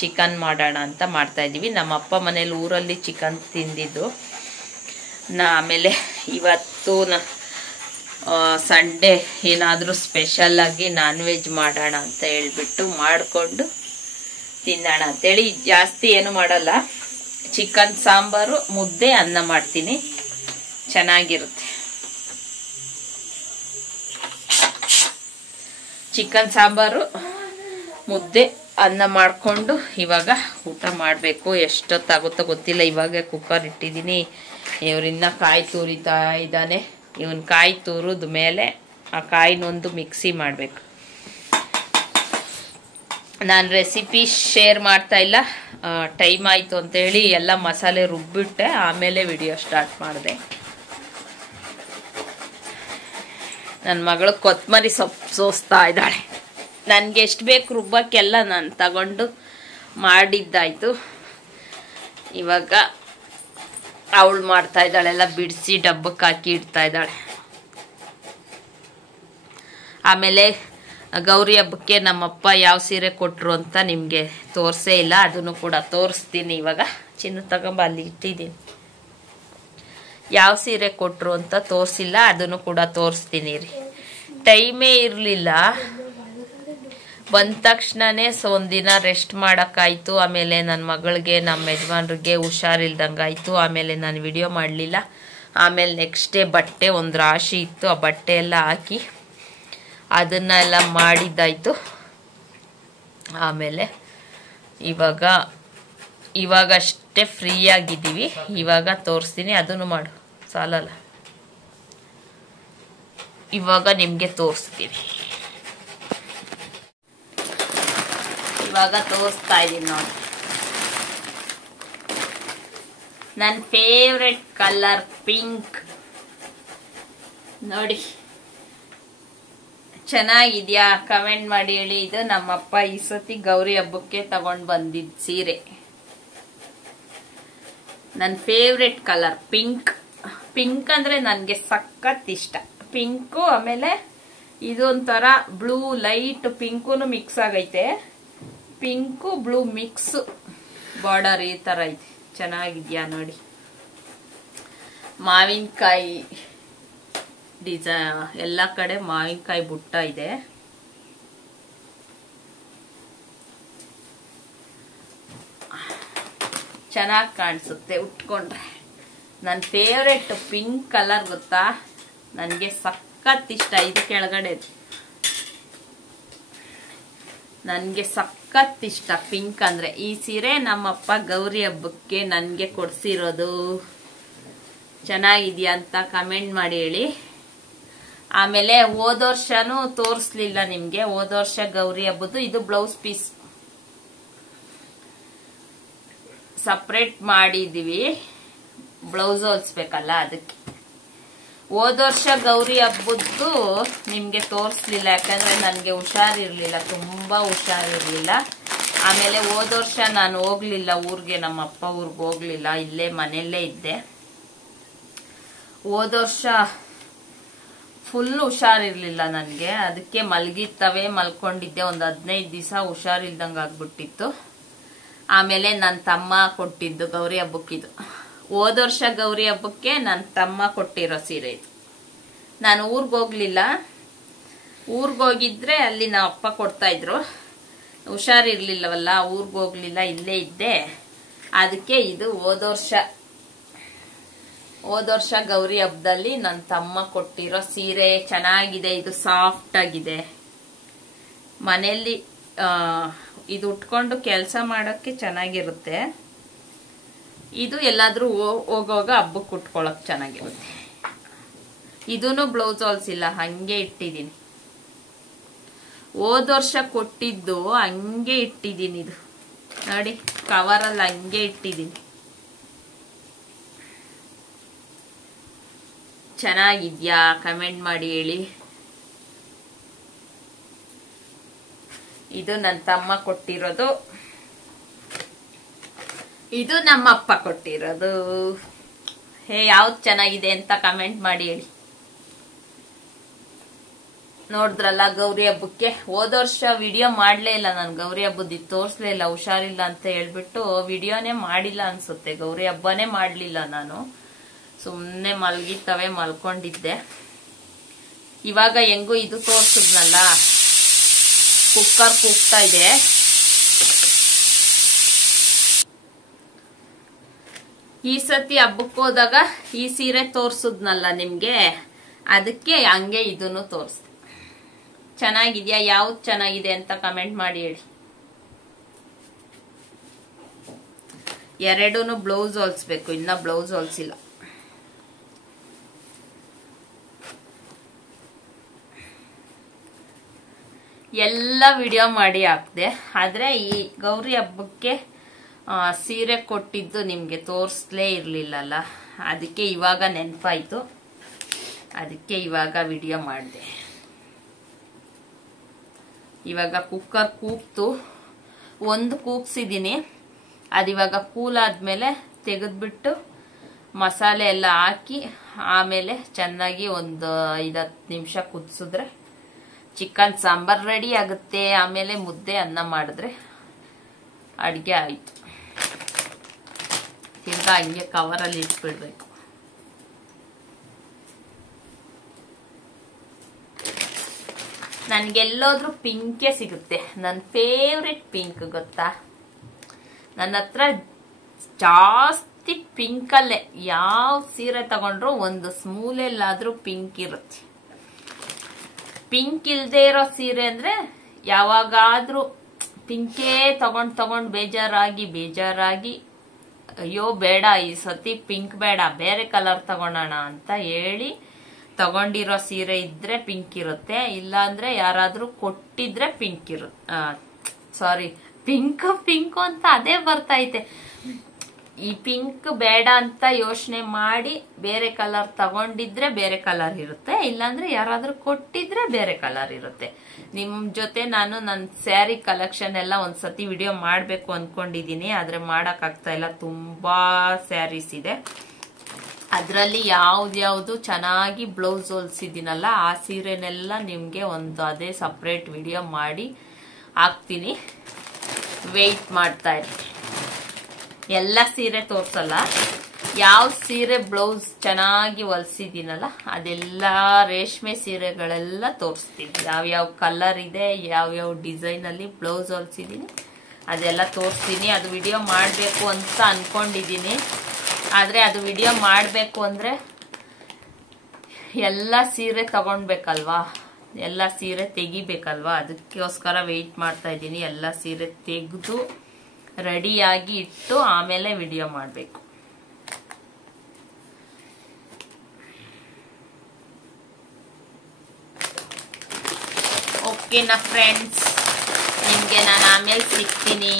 ಚಿಕನ್ ಮಾಡೋಣ ಅಂತ ಮಾಡ್ತಾ ಇದ್ದೀವಿ. ನಮ್ಮ ಅಪ್ಪ ಮನೇಲಿ ಊರಲ್ಲಿ ಚಿಕನ್ ತಿಂದಿದ್ದು. ಆಮೇಲೆ ಇವತ್ತು ಸಂಡೇ ಏನಾದರೂ ಸ್ಪೆಷಲ್ಲಾಗಿ ನಾನ್ ವೆಜ್ ಮಾಡೋಣ ಅಂತ ಹೇಳ್ಬಿಟ್ಟು ಮಾಡಿಕೊಂಡು ತಿನ್ನೋಣ ಅಂತೇಳಿ. ಜಾಸ್ತಿ ಏನು ಮಾಡಲ್ಲ, ಚಿಕನ್ ಸಾಂಬಾರು, ಮುದ್ದೆ, ಅನ್ನ ಮಾಡ್ತೀನಿ, ಚೆನ್ನಾಗಿರುತ್ತೆ. ಚಿಕನ್ ಸಾಂಬಾರು, ಮುದ್ದೆ, ಅನ್ನ ಮಾಡಿಕೊಂಡು ಇವಾಗ ಊಟ ಮಾಡಬೇಕು. ಎಷ್ಟೊತ್ತಾಗುತ್ತೋ ಗೊತ್ತಿಲ್ಲ. ಇವಾಗ ಕುಕ್ಕರ್ ಇಟ್ಟಿದ್ದೀನಿ. ಇವರಿನ್ನ ಕಾಯಿ ತುರಿತಾ ಇದ್ದಾನೆ. ಇವನ್ ಕಾಯಿ ತುರಿದ ಮೇಲೆ ಆ ಕಾಯಿನೊಂದು ಮಿಕ್ಸಿ ಮಾಡಬೇಕು. ನಾನು ರೆಸಿಪಿ ಶೇರ್ ಮಾಡ್ತಾ ಇಲ್ಲ, ಟೈಮ್ ಆಯಿತು ಅಂತೇಳಿ ಎಲ್ಲ ಮಸಾಲೆ ರುಬ್ಬಿಟ್ಟೆ, ಆಮೇಲೆ ವಿಡಿಯೋ ಸ್ಟಾರ್ಟ್ ಮಾಡಿದೆ. ನನ್ನ ಮಗಳು ಕೊತ್ತಂಬರಿ ಸೊಪ್ಪು ಸೋಸ್ತಾ ಇದ್ದಾಳೆ. ನನಗೆ ಎಷ್ಟು ಬೇಕು ರುಬ್ಬಕ್ಕೆಲ್ಲ ನಾನು ತಗೊಂಡು ಮಾಡಿದ್ದಾಯ್ತು. ಇವಾಗ ಅವಳು ಮಾಡ್ತಾ ಇದ್ದಾಳೆ, ಎಲ್ಲ ಬಿಡಿಸಿ ಡಬ್ಬಕ್ಕೆ ಹಾಕಿ ಇಡ್ತಾ ಇದ್ದಾಳೆ. ಆಮೇಲೆ ಗೌರಿ ಹಬ್ಬಕ್ಕೆ ನಮ್ಮಪ್ಪ ಯಾವ ಸೀರೆ ಕೊಟ್ಟರು ಅಂತ ನಿಮಗೆ ತೋರಿಸೇ ಇಲ್ಲ, ಅದನ್ನು ಕೂಡ ತೋರಿಸ್ತೀನಿ. ಇವಾಗ ಚಿನ್ನ ತಗೊಂಬ ಅಲ್ಲಿ ಇಟ್ಟಿದ್ದೀನಿ. ಯಾವ ಸೀರೆ ಕೊಟ್ಟರು ಅಂತ ತೋರಿಸಿಲ್ಲ, ಅದನ್ನು ಕೂಡ ತೋರಿಸ್ತೀನಿ ರೀ. ಟೈಮೇ ಇರಲಿಲ್ಲ, ಬಂದ ತಕ್ಷಣನೇ ಒಂದಿನ ರೆಸ್ಟ್ ಮಾಡೋಕ್ಕಾಯ್ತು. ಆಮೇಲೆ ನನ್ನ ಮಗಳಿಗೆ ನಮ್ಮ ಯಜಮಾನ್ರಿಗೆ ಹುಷಾರಿಲ್ದಂಗಾಯ್ತು. ಆಮೇಲೆ ನಾನು ವಿಡಿಯೋ ಮಾಡಲಿಲ್ಲ. ಆಮೇಲೆ ನೆಕ್ಸ್ಟ್ ಡೇ ಬಟ್ಟೆ ಒಂದು ರಾಶಿ ಇತ್ತು, ಆ ಬಟ್ಟೆ ಎಲ್ಲ ಹಾಕಿ ಅದನ್ನೆಲ್ಲ ಮಾಡಿದ್ದಾಯ್ತು. ಆಮೇಲೆ ಇವಾಗಷ್ಟೇ ಫ್ರೀ ಆಗಿದ್ದೀವಿ. ಇವಾಗ ತೋರಿಸ್ತೀನಿ. ಅದನ್ನು ಮಾಡು ಸಾಲಲ್ಲ, ಇವಾಗ ನಿಮಗೆ ತೋರಿಸ್ತೀನಿ. ಇವಾಗ ತೋರಿಸ್ತಾ ಇದ್ದೀನಿ ನೋಡಿ. ನನ್ನ ಫೇವ್ರೆಟ್ ಕಲರ್ ಪಿಂಕ್ ನೋಡಿ, ಚೆನ್ನಾಗಿದ್ಯಾ? ಕಮೆಂಟ್ ಮಾಡಿ ಹೇಳಿ. ಇದು ನಮ್ಮಪ್ಪ ಈ ಸತಿ ಗೌರಿ ಹಬ್ಬಕ್ಕೆ ತಗೊಂಡು ಬಂದಿದ್ದ ಸೀರೆ. ನನ್ನ ಫೇವ್ರೆಟ್ ಕಲರ್ ಪಿಂಕ್. ಪಿಂಕ್ ಅಂದ್ರೆ ನನಗೆ ಸಖತ್ ಇಷ್ಟ. ಪಿಂಕು, ಆಮೇಲೆ ಇದೊಂಥರ ಬ್ಲೂ, ಲೈಟ್ ಪಿಂಕು ಮಿಕ್ಸ್ ಆಗೈತೆ. ಪಿಂಕು ಬ್ಲೂ ಮಿಕ್ಸ್ ಬಾರ್ಡರ್ ಈ ತರ ಐತೆ. ಚೆನ್ನಾಗಿದ್ಯಾ ನೋಡಿ. ಮಾವಿನಕಾಯಿ ಡಿಸೈನ್, ಎಲ್ಲ ಕಡೆ ಮಾವಿನಕಾಯಿ ಬುಟ್ಟ ಇದೆ. ಚೆನ್ನಾಗಿ ಕಾಣಿಸುತ್ತೆ ಉಟ್ಕೊಂಡ್ರೆ. ನನ್ನ ಫೇವ್ರೆಟ್ ಪಿಂಕ್ ಕಲರ್ ಗೊತ್ತಾ, ನನಗೆ ಸಖತ್ ಇಷ್ಟ. ಇದು ಕೆಳಗಡೆ ನನಗೆ ಸಖತ್ ಇಷ್ಟ ಪಿಂಕ್ ಅಂದ್ರೆ. ಈ ಸೀರೆ ನಮ್ಮಪ್ಪ ಗೌರಿ ಹಬ್ಬಕ್ಕೆ ನನಗೆ ಕೊಡ್ಸಿರೋದು. ಚೆನ್ನಾಗಿದ್ಯಾ ಅಂತ ಕಮೆಂಟ್ ಮಾಡಿ ಹೇಳಿ. ಆಮೇಲೆ ಹೋದ ವರ್ಷನೂ ತೋರಿಸ್ಲಿಲ್ಲ ನಿಮ್ಗೆ, ಹೋದ ವರ್ಷ ಗೌರಿ ಹಬ್ಬದ್ದು. ಇದು ಬ್ಲೌಸ್ ಪೀಸ್ ಸಪ್ರೇಟ್ ಮಾಡಿದೀವಿ, ಬ್ಲೌಸ್ ಹೊಲ್ಸ್ಬೇಕಲ್ಲ ಅದಕ್ಕೆ. ಹೋದ ವರ್ಷ ಗೌರಿ ಹಬ್ಬದ್ದು ನಿಮ್ಗೆ ತೋರಿಸ್ಲಿಲ್ಲ, ಯಾಕಂದ್ರೆ ನನಗೆ ಹುಷಾರಿರ್ಲಿಲ್ಲ, ತುಂಬಾ ಹುಷಾರಿರ್ಲಿಲ್ಲ. ಆಮೇಲೆ ಹೋದ ವರ್ಷ ನಾನು ಹೋಗ್ಲಿಲ್ಲ ಊರ್ಗೆ, ನಮ್ಮ ಅಪ್ಪ ಊರ್ಗೆ ಹೋಗ್ಲಿಲ್ಲ, ಇಲ್ಲೇ ಮನೆಯಲ್ಲೇ ಇದ್ದೆ. ಹೋದ ವರ್ಷ ಫುಲ್ ಹುಷಾರಿರ್ಲಿಲ್ಲ ನನಗೆ, ಅದಕ್ಕೆ ಮಲ್ಗಿತ್ತವೆ ಮಲ್ಕೊಂಡಿದ್ದೆ. ಒಂದು 15 ದಿವಸ ಹುಷಾರಿಲ್ದಂಗ ಆಗ್ಬಿಟ್ಟಿತ್ತು. ಆಮೇಲೆ ನನ್ನ ತಮ್ಮ ಕೊಟ್ಟಿದ್ದು ಗೌರಿ ಹಬ್ಬಕ್ಕಿದು. ಹೋದ ವರ್ಷ ಗೌರಿ ಹಬ್ಬಕ್ಕೆ ನನ್ನ ತಮ್ಮ ಕೊಟ್ಟಿರೋ ಸೀರೆ ಇದು. ನಾನು ಊರ್ಗೆ ಹೋಗ್ಲಿಲ್ಲ, ಊರ್ಗೆ ಹೋಗಿದ್ರೆ ಅಲ್ಲಿ ನಮ್ಮ ಅಪ್ಪ ಕೊಡ್ತಾ ಇದ್ರು. ಹುಷಾರಿರ್ಲಿಲ್ಲವಲ್ಲ, ಊರ್ಗೆ ಹೋಗ್ಲಿಲ್ಲ, ಇಲ್ಲೇ ಇದ್ದೆ. ಅದಕ್ಕೆ ಇದು ಹೋದ ವರ್ಷ ಗೌರಿ ಹಬ್ಬದಲ್ಲಿ ನನ್ನ ತಮ್ಮ ಕೊಟ್ಟಿರೋ ಸೀರೆ. ಚೆನ್ನಾಗಿದೆ, ಇದು ಸಾಫ್ಟ್ ಆಗಿದೆ. ಮನೆಯಲ್ಲಿ ಇದು ಉಟ್ಕೊಂಡು ಕೆಲಸ ಮಾಡೋಕ್ಕೆ ಚೆನ್ನಾಗಿರುತ್ತೆ. ಇದು ಎಲ್ಲಾದ್ರೂ ಹೋಗುವಾಗ ಹಬ್ಬಕ್ಕೆ ಉಟ್ಕೊಳಕ್ ಚೆನ್ನಾಗಿರುತ್ತೆ. ಇದೂನು ಬ್ಲೌಸ್ ಹೊಲ್ಸಿಲ್ಲ, ಹಂಗೆ ಇಟ್ಟಿದ್ದೀನಿ. ಹೋದ ವರ್ಷ ಕೊಟ್ಟಿದ್ದು ಹಂಗೆ ಇಟ್ಟಿದ್ದೀನಿ. ಇದು ನೋಡಿ, ಕವರಲ್ಲಿ ಹಂಗೆ ಇಟ್ಟಿದ್ದೀನಿ. ಚೆನ್ನಾಗಿದ್ಯಾ? ಕಮೆಂಟ್ ಮಾಡಿ ಹೇಳಿ. ಇದು ನನ್ನ ತಮ್ಮ ಕೊಟ್ಟಿರೋದು, ಇದು ನಮ್ಮ ಅಪ್ಪ ಕೊಟ್ಟಿರೋದು. ಯಾವ್ದು ಚೆನ್ನಾಗಿದೆ ಅಂತ ಕಮೆಂಟ್ ಮಾಡಿ ಹೇಳಿ. ನೋಡಿದ್ರಲ್ಲ ಗೌರಿ ಹಬ್ಬಕ್ಕೆ. ಹೋದ ವರ್ಷ ವಿಡಿಯೋ ಮಾಡ್ಲೇ ಇಲ್ಲ ನಾನು, ಗೌರಿ ಹಬ್ಬದ ತೋರ್ಸ್ಲೇ ಇಲ್ಲ, ಹುಷಾರಿಲ್ಲ ಅಂತ ಹೇಳ್ಬಿಟ್ಟು ವಿಡಿಯೋನೇ ಮಾಡಿಲ್ಲ ಅನ್ಸುತ್ತೆ. ಗೌರಿ ಹಬ್ಬನೇ ಮಾಡ್ಲಿಲ್ಲ ನಾನು, ಸುಮ್ನೆ ಮಲ್ಗಿತ್ತವೆ ಮಲ್ಕೊಂಡಿದ್ದೆ. ಇವಾಗ ಹೆಂಗು ಇದು ತೋರ್ಸಿದ್ನಲ್ಲ, ಕುಕ್ಕರ್ ಕೂಗ್ತಾ ಇದೆ. ಈ ಸತಿ ಹಬ್ಬಕ್ಕೆ ಹೋದಾಗ ಈ ಸೀರೆ ತೋರ್ಸುದ್ನಲ್ಲ ನಿಮ್ಗೆ, ಅದಕ್ಕೆ ಹಂಗೆ ಇದನ್ನು ತೋರಿಸ್ದೆ. ಚೆನ್ನಾಗಿದ್ಯಾ? ಯಾವ್ದು ಚೆನ್ನಾಗಿದೆ ಅಂತ ಕಮೆಂಟ್ ಮಾಡಿ ಹೇಳಿ. ಎರಡೂನು ಬ್ಲೌಸ್ ಹೊಲ್ಸ್ಬೇಕು, ಇನ್ನ ಬ್ಲೌಸ್ ಹೊಲ್ಸಿಲ್ಲ. ಎಲ್ಲ ವಿಡಿಯೋ ಮಾಡಿ ಹಾಕ್ದೆ. ಆದ್ರೆ ಈ ಗೌರಿ ಹಬ್ಬಕ್ಕೆ ಸೀರೆ ಕೊಟ್ಟಿದ್ದು ನಿಮ್ಗೆ ತೋರಿಸ್ಲೇ ಇರ್ಲಿಲ್ಲಲ್ಲ, ಅದಕ್ಕೆ ಇವಾಗ ನೆನಪಾಯ್ತು, ಅದಕ್ಕೆ ಇವಾಗ ವಿಡಿಯೋ ಮಾಡಿದೆ. ಇವಾಗ ಕುಕ್ಕರ್ ಕೂಗ್ತು, ಒಂದು ಕೂಗ್ಸಿದೀನಿ, ಅದಿವಾಗ ಕೂಲ್ ಆದ್ಮೇಲೆ ತೆಗೆದ್ಬಿಟ್ಟು ಮಸಾಲೆ ಎಲ್ಲ ಹಾಕಿ ಆಮೇಲೆ ಚೆನ್ನಾಗಿ ಒಂದು 5-10 ನಿಮಿಷ ಕುದಿಸಿದ್ರೆ ಚಿಕನ್ ಸಾಂಬಾರ್ ರೆಡಿ ಆಗುತ್ತೆ. ಆಮೇಲೆ ಮುದ್ದೆ ಅನ್ನ ಮಾಡಿದ್ರೆ ಅಡ್ಗೆ ಆಯ್ತು. ತಿರ್ಗಾ ಹಂಗೆ ಕವರಲ್ಲಿ ಇಟ್ಬಿಡ್ಬೇಕು. ನನ್ಗೆಲ್ಲೋದ್ರೂ ಪಿಂಕೇ ಸಿಗುತ್ತೆ. ನನ್ನ ಫೇವ್ರೆಟ್ ಪಿಂಕ್ ಗೊತ್ತಾ? ನನ್ನ ಹತ್ರ ಜಾಸ್ತಿ ಪಿಂಕಲ್ಲೇ ಯಾವ ಸೀರೆ ತಗೊಂಡ್ರು ಒಂದು ಸ್ಮೂಲೆಲ್ಲಾದ್ರೂ ಪಿಂಕ್ ಇರುತ್ತೆ. ಪಿಂಕ್ ಇಲ್ದೇ ಇರೋ ಸೀರೆ ಅಂದ್ರೆ ಯಾವಾಗಾದ್ರೂ ಪಿಂಕೇ ತಗೊಂಡ್ ಬೇಜಾರಾಗಿ ಅಯ್ಯೋ ಬೇಡ ಈ ಸತಿ ಪಿಂಕ್ ಬೇಡ ಬೇರೆ ಕಲರ್ ತಗೊಳೋಣ ಅಂತ ಹೇಳಿ ತಗೊಂಡಿರೋ ಸೀರೆ ಇದ್ರೆ ಪಿಂಕ್ ಇರುತ್ತೆ. ಇಲ್ಲ ಅಂದ್ರೆ ಯಾರಾದ್ರೂ ಕೊಟ್ಟಿದ್ರೆ ಪಿಂಕ್ ಇರುತ್ತೆ. ಸಾರಿ, ಪಿಂಕ್ ಅಂತ ಅದೇ ಬರ್ತೈತೆ. ಈ ಪಿಂಕ್ ಬೇಡ ಅಂತ ಯೋಚನೆ ಮಾಡಿ ಬೇರೆ ಕಲರ್ ತಗೊಂಡಿದ್ರೆ ಬೇರೆ ಕಲರ್ ಇರುತ್ತೆ, ಇಲ್ಲಾಂದ್ರೆ ಯಾರಾದ್ರೂ ಕೊಟ್ಟಿದ್ರೆ ಬೇರೆ ಕಲರ್ ಇರುತ್ತೆ. ನಿಮ್ ಜೊತೆ ನಾನು ನನ್ನ ಸ್ಯಾರಿ ಕಲೆಕ್ಷನ್ ಎಲ್ಲ ಒಂದ್ಸತಿ ವಿಡಿಯೋ ಮಾಡ್ಬೇಕು ಅನ್ಕೊಂಡಿದೀನಿ, ಆದ್ರೆ ಮಾಡಕ್ ಆಗ್ತಾ ಇಲ್ಲ. ತುಂಬಾ ಸ್ಯಾರೀಸ್ ಇದೆ. ಅದ್ರಲ್ಲಿ ಯಾವ್ದು ಚೆನ್ನಾಗಿ ಬ್ಲೌಸ್ ಹೊಲ್ಸಿದ್ದೀನಲ್ಲ ಆ ಸೀರೆನೆಲ್ಲ ನಿಮ್ಗೆ ಒಂದು ಅದೇ ಸಪ್ರೇಟ್ ವಿಡಿಯೋ ಮಾಡಿ ಹಾಕ್ತೀನಿ. ವೆಯ್ಟ್ ಮಾಡ್ತಾ ಇರ್ತೀನಿ. ಎಲ್ಲ ಸೀರೆ ತೋರ್ಸಲ್ಲ, ಯಾವ ಸೀರೆ ಬ್ಲೌಸ್ ಚೆನ್ನಾಗಿ ಹೊಲ್ಸಿದ್ದೀನಲ್ಲ ಅದೆಲ್ಲ ರೇಷ್ಮೆ ಸೀರೆಗಳೆಲ್ಲ ತೋರಿಸ್ತೀನಿ. ಯಾವ್ಯಾವ ಕಲರ್ ಇದೆ, ಯಾವ್ಯಾವ ಡಿಸೈನ್ ಅಲ್ಲಿ ಬ್ಲೌಸ್ ಹೊಲ್ಸಿದ್ದೀನಿ ಅದೆಲ್ಲ ತೋರಿಸ್ತೀನಿ. ಅದು ವಿಡಿಯೋ ಮಾಡಬೇಕು ಅಂತ ಅನ್ಕೊಂಡಿದ್ದೀನಿ. ಆದ್ರೆ ಅದು ವಿಡಿಯೋ ಮಾಡಬೇಕು ಅಂದ್ರೆ ಎಲ್ಲ ಸೀರೆ ತಗೊಂಡ್ಬೇಕಲ್ವಾ, ಎಲ್ಲ ಸೀರೆ ತೆಗಿಬೇಕಲ್ವಾ, ಅದಕ್ಕೋಸ್ಕರ ವೆಯ್ಟ್ ಮಾಡ್ತಾ ಇದ್ದೀನಿ. ಎಲ್ಲ ಸೀರೆ ತೆಗೆದು ರೆಡಿಯಾಗಿ ಇಟ್ಟು ಆಮೇಲೆ ವಿಡಿಯೋ ಮಾಡಬೇಕು. ಓಕೆನಾ ಫ್ರೆಂಡ್ಸ್, ನಿಮ್ಗೆ ನಾನು ಆಮೇಲೆ ಸಿಗ್ತೀನಿ.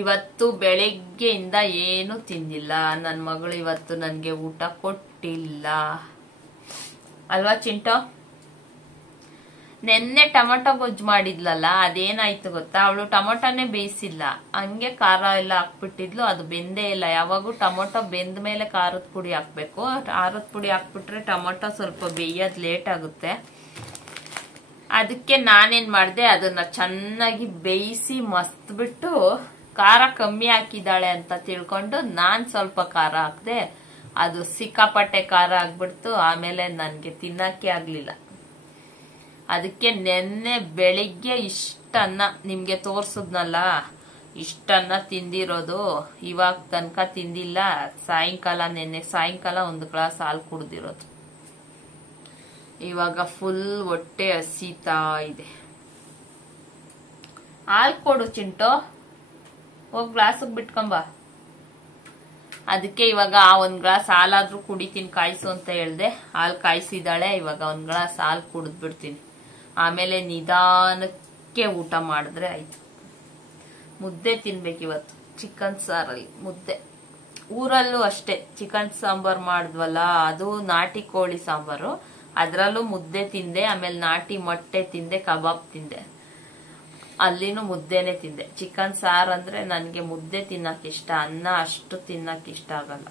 ಇವತ್ತು ಬೆಳಿಗ್ಗೆಯಿಂದ ಏನು ತಿಂದಿಲ್ಲ. ನನ್ನ ಮಗಳು ಇವತ್ತು ನನಗೆ ಊಟ ಕೊಟ್ಟಿಲ್ಲ ಅಲ್ವಾ ಚಿಂಟೋ? ನೆನ್ನೆ ಟೊಮೊಟೊ ಗೊಜ್ಜು ಮಾಡಿದ್ಲಲ್ಲ, ಅದೇನಾಯ್ತು ಗೊತ್ತಾ, ಅವಳು ಟೊಮೊಟೊನೇ ಬೇಯಿಸಿಲ್ಲ, ಹಂಗೆ ಖಾರ ಎಲ್ಲ ಹಾಕ್ಬಿಟ್ಟಿದ್ಲು, ಅದು ಬೆಂದೇ ಇಲ್ಲ. ಯಾವಾಗೂ ಟೊಮೊಟೊ ಬೆಂದ ಮೇಲೆ ಖಾರದ ಪುಡಿ ಹಾಕ್ಬೇಕು. ಖಾರದ ಪುಡಿ ಹಾಕ್ಬಿಟ್ರೆ ಟೊಮೊಟೊ ಸ್ವಲ್ಪ ಬೇಯೋದು ಲೇಟ್ ಆಗುತ್ತೆ. ಅದಕ್ಕೆ ನಾನೇನ್ ಮಾಡಿದೆ, ಅದನ್ನ ಚೆನ್ನಾಗಿ ಬೇಯಿಸಿ ಮಸ್ತ್ಬಿಟ್ಟು ಖಾರ ಕಮ್ಮಿ ಹಾಕಿದಾಳೆ ಅಂತ ತಿಳ್ಕೊಂಡು ನಾನ್ ಸ್ವಲ್ಪ ಖಾರ ಹಾಕ್ದೆ. ಅದು ಸಿಕ್ಕಾಪಟ್ಟೆ ಖಾರ ಆಗ್ಬಿಡ್ತು. ಆಮೇಲೆ ನನ್ಗೆ ತಿನ್ನಕ್ಕೆ ಆಗ್ಲಿಲ್ಲ. ಅದಕ್ಕೆ ನೆನ್ನೆ ಬೆಳಿಗ್ಗೆ ಇಷ್ಟನ್ನ ನಿಮ್ಗೆ ತೋರ್ಸದ್ನಲ್ಲ, ಇಷ್ಟನ್ನ ತಿಂದಿರೋದು. ಇವಾಗ ತನಕ ತಿಂದಿಲ್ಲ. ನೆನ್ನೆ ಸಾಯಂಕಾಲ 1 ಗ್ಲಾಸ್ ಹಾಲು ಕುಡ್ದಿರೋದು. ಇವಾಗ ಫುಲ್ ಹೊಟ್ಟೆ ಹಸೀತಾ ಇದೆ. ಹಾಲು ಕೊಡು ಚಿಂಟೋ, ಹೋಗ್ ಗ್ಲಾಸಿಗೆ ಬಿಟ್ಕೊಂಬ. ಅದಕ್ಕೆ ಇವಾಗ 1 ಗ್ಲಾಸ್ ಹಾಲಾದ್ರೂ ಕುಡಿತೀನಿ, ಕಾಯಿಸು ಅಂತ ಹೇಳ್ದೆ. ಹಾಲು ಕಾಯಿಸಿದಾಳೆ. ಇವಾಗ 1 ಗ್ಲಾಸ್ ಹಾಲು ಕುಡಿದ್ಬಿಡ್ತೀನಿ. ಆಮೇಲೆ ನಿಧಾನಕ್ಕೆ ಊಟ ಮಾಡಿದ್ರೆ ಆಯ್ತು. ಮುದ್ದೆ ತಿನ್ಬೇಕಿವತ್ತು, ಚಿಕನ್ ಸಾರಲ್ಲಿ ಮುದ್ದೆ. ಊರಲ್ಲೂ ಅಷ್ಟೇ ಚಿಕನ್ ಸಾಂಬಾರ್ ಮಾಡಿದ್ವಲ್ಲ, ಅದು ನಾಟಿ ಕೋಳಿ ಸಾಂಬಾರು, ಅದ್ರಲ್ಲೂ ಮುದ್ದೆ ತಿಂದೆ. ಆಮೇಲೆ ನಾಟಿ ಮೊಟ್ಟೆ ತಿಂದೆ, ಕಬಾಬ್ ತಿಂದೆ. ಅಲ್ಲಿನೂ ಮುದ್ದೆನೆ ತಿಂದೆ. ಚಿಕನ್ ಸಾರ್ ಅಂದ್ರೆ ನನ್ಗೆ ಮುದ್ದೆ ತಿನ್ನಕ್ ಇಷ್ಟ, ಅನ್ನ ಅಷ್ಟು ತಿನ್ನಕ್ ಇಷ್ಟ ಆಗಲ್ಲ.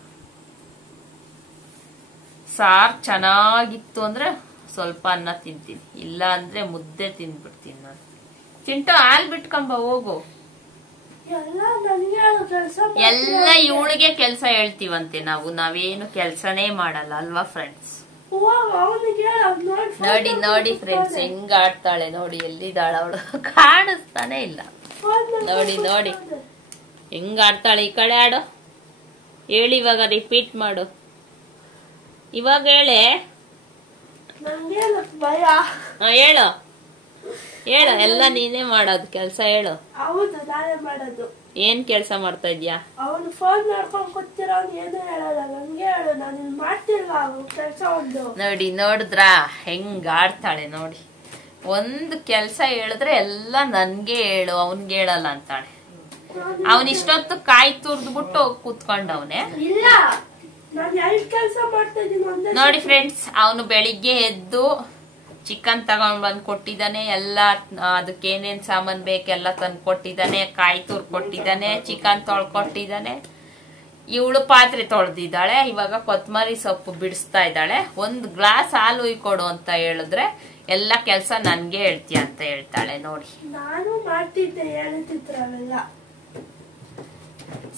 ಸಾರ್ ಚೆನ್ನಾಗಿತ್ತು ಅಂದ್ರೆ ಸ್ವಲ್ಪ ಅನ್ನ ತಿಂತೀನಿ, ಇಲ್ಲ ಅಂದ್ರೆ ಮುದ್ದೆ ತಿಂದ್ಬಿಡ್ತೀನಿ ನಾನು. ಚಿಂಟು ಹಾಲ್ ಬಿಟ್ಕೊಂಬ ಹೋಗು. ಎಲ್ಲ ಇವಳಿಗೆ ಕೆಲ್ಸ ಹೇಳ್ತೀವಂತೆ ನಾವೇನು ಕೆಲ್ಸನೇ ಮಾಡಲ್ಲ ಅಲ್ವಾ ಫ್ರೆಂಡ್ಸ್? ನೋಡಿ ಫ್ರೆಂಡ್ಸ್ ಹೆಂಗ ಆಡ್ತಾಳೆ ನೋಡಿ. ಎಲ್ಲಿದ್ದಾಳ ಅವಳು? ಕಾಣಿಸ್ತಾನೆ ಇಲ್ಲ. ನೋಡಿ ಹೆಂಗ ಆಡ್ತಾಳೆ. ಈ ಕಡೆ ಆಡು. ಹೇಳಿ, ಇವಾಗ ರಿಪೀಟ್ ಮಾಡು. ಇವಾಗ ಹೇಳೆ. ಹೇಳು ಎಲ್ಲ ನೀನೇ ಮಾಡೋದು ಕೆಲ್ಸ. ಹೇಳು. ಹೌದು, ನಾನೇ ಮಾಡೋದು. ಏನ್ ಕೆಲಸ ಮಾಡ್ತಾ ಇದ್ಯಾ? ಅವನು ಫೋನ್ ಮಾಡ್ಕೊಂಡು ಕೂತಿರೋ ಏನು ಹೇಳಲ್ಲ, ನಂಗೆ ಹೇಳು, ನಾನು ಮಾಡ್ತಿಲ್ಲ ಕೆಲಸ. ಒಂದು ನೋಡಿದ್ರಾ ಹೆಂಗ್ ಆಡ್ತಾಳೆ ನೋಡಿ. ಒಂದು ಕೆಲಸ ಹೇಳಿದ್ರೆ ಎಲ್ಲ ನನ್ಗೆ ಹೇಳು, ಅವನ್ಗೆ ಹೇಳಲ್ಲ ಅಂತಾಳೆ. ಅವನ್ ಇಷ್ಟೊತ್ತು ಕಾಯಿ ತುರ್ದ್ಬಿಟ್ಟು ಕೂತ್ಕೊಂಡವನೆ. ಇಲ್ಲ, ನಾನು ಎಷ್ಟು ಕೆಲಸ ಮಾಡ್ತಾ ಇದ್ದೀನಿ ನೋಡಿ ಫ್ರೆಂಡ್ಸ್, ಅವನು ಬೆಳಿಗ್ಗೆ ಎದ್ದು ಚಿಕನ್ ತಗೊಂಡ್ ಬಂದ್ ಕೊಟ್ಟಿದ್ದಾನೆ. ಎಲ್ಲ ಅದಕ್ಕೆ ಏನೇನ್ ಸಾಮಾನ್ ಬೇಕೆಲ್ಲ ತಂದು ಕೊಟ್ಟಿದ್ದಾನೆ. ಕಾಯಿ ತುರ್ ಕೊಟ್ಟಿದ್ದಾನೆ, ಚಿಕನ್ ತೊಳ್ಕೊಟ್ಟಿದ್ದಾನೆ. ಇವಳು ಪಾತ್ರೆ ತೊಳೆದಿದ್ದಾಳೆ. ಇವಾಗ ಕೊತ್ತಂಬರಿ ಸೊಪ್ಪು ಬಿಡಿಸ್ತಾ ಇದ್ದಾಳೆ. ಒಂದ್ ಗ್ಲಾಸ್ ಹಾಲು ಕೊಡು ಅಂತ ಹೇಳಿದ್ರೆ ಎಲ್ಲ ಕೆಲಸ ನನ್ಗೆ ಹೇಳ್ತೀಯ ಅಂತ ಹೇಳ್ತಾಳೆ ನೋಡಿ. ನಾನು ಮಾಡ್ತಿದ್ದೆ, ಹೇಳ್ತಿದ್ರಲ್ಲ.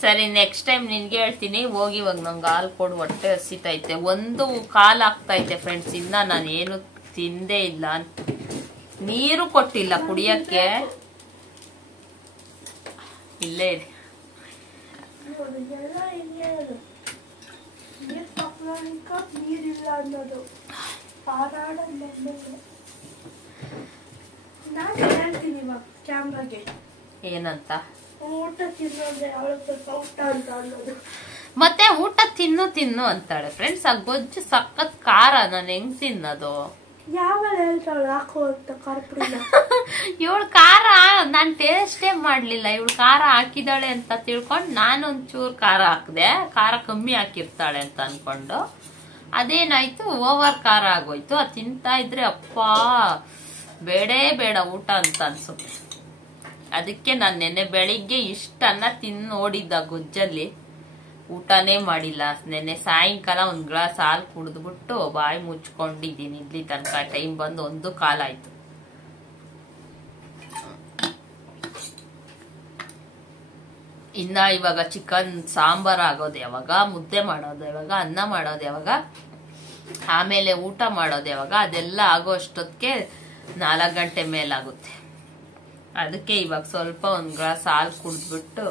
ಸರಿ, ನೆಕ್ಸ್ಟ್ ಟೈಮ್ ನಿನ್ಗೆ ಹೇಳ್ತೀನಿ. ಹೋಗಿ ಇವಾಗ ನಂಗೆ ಹಾಲು ಕೊಡು, ಹೊಟ್ಟೆ ಹಸಿತೈತೆ. 1 ಆಗ್ತೈತೆ ಫ್ರೆಂಡ್ಸ್, ಇನ್ನ ನಾನು ಏನು ತಿಂದೇ ಇಲ್ಲ. ನೀರು ಕೊಟ್ಟಿಲ್ಲ ಕುಡಿಯಕ್ಕೆ. ಇಲ್ಲೇ ಇದೆ. ನೀರಿಲ್ಲ ಅನ್ನೋದು ನಾನು ಹೇಳ್ತೀನಿ ಇವಾಗ ಕ್ಯಾಮ್ರಾಗೆ ಏನಂತ. ಊಟ ತಿನ್ನೋದೆ ಅವಳು ಸ್ವಲ್ಪ ಊಟ ಅಂತ ಅನ್ನೋದು. ಮತ್ತೆ ಊಟ ತಿನ್ನು ಅಂತಾಳೆ ಫ್ರೆಂಡ್ಸ್. ಆ ಗೊಜ್ಜು ಸಖತ್ ಖಾರ, ನಾನು ಹೆಂಗ್ ತಿನ್ನೋದು? ಯಾವಾಗ ಹೇಳ್ತಾಳೆ ಹಾಕು ಅಂತ ಖಾರಪುಡಿನ. ಇವಳು ಖಾರ ನಾನ್ ಟೇಸ್ಟೇ ಮಾಡ್ಲಿಲ್ಲ. ಇವಳು ಖಾರ ಹಾಕಿದಾಳೆ ಅಂತ ತಿಳ್ಕೊಂಡು ನಾನು ಒಂಚೂರು ಖಾರ ಹಾಕ್ದೆ. ಖಾರ ಕಮ್ಮಿ ಹಾಕಿರ್ತಾಳೆ ಅಂತ ಅನ್ಕೊಂಡು ಅದೇನಾಯ್ತು, ಓವರ್ ಖಾರ ಆಗೋಯ್ತು. ಅದು ತಿಂತಾ ಇದ್ರೆ ಅಪ್ಪ ಬೇಡ ಊಟ ಅಂತ ಅನ್ಸುತ್ತೆ. ಅದಕ್ಕೆ ನಾನು ನೆನ್ನೆ ಬೆಳಿಗ್ಗೆ ಇಷ್ಟನ್ನ ತಿಂದು ನೋಡಿದ್ದ ಗೊಜ್ಜಲ್ಲಿ. ಊಟನೇ ಮಾಡಿಲ್ಲ. ನೆನ್ನೆ ಸಾಯಂಕಾಲ 1 ಗ್ಲಾಸ್ ಹಾಲು ಕುಡಿದ್ಬಿಟ್ಟು ಬಾಯಿ ಮುಚ್ಕೊಂಡಿದ್ದೀನಿ ಇಲ್ಲಿ ತನಕ. ಟೈಮ್ ಬಂದು 1:15 ಆಯ್ತು. ಇನ್ನ ಇವಾಗ ಚಿಕನ್ ಸಾಂಬಾರ್ ಆಗೋದು ಯಾವಾಗ, ಮುದ್ದೆ ಮಾಡೋದು ಯಾವಾಗ, ಅನ್ನ ಮಾಡೋದು ಯಾವಾಗ, ಆಮೇಲೆ ಊಟ ಮಾಡೋದು ಯಾವಾಗ, ಅದೆಲ್ಲ ಆಗೋ ಅಷ್ಟೊತ್ತಿಗೆ 4 ಗಂಟೆ ಮೇಲಾಗುತ್ತೆ. ಅದಕ್ಕೆ ಇವಾಗ ಸ್ವಲ್ಪ 1 ಗ್ಲಾಸ್ ಹಾಲು ಕುಡಿದ್ಬಿಟ್ಟು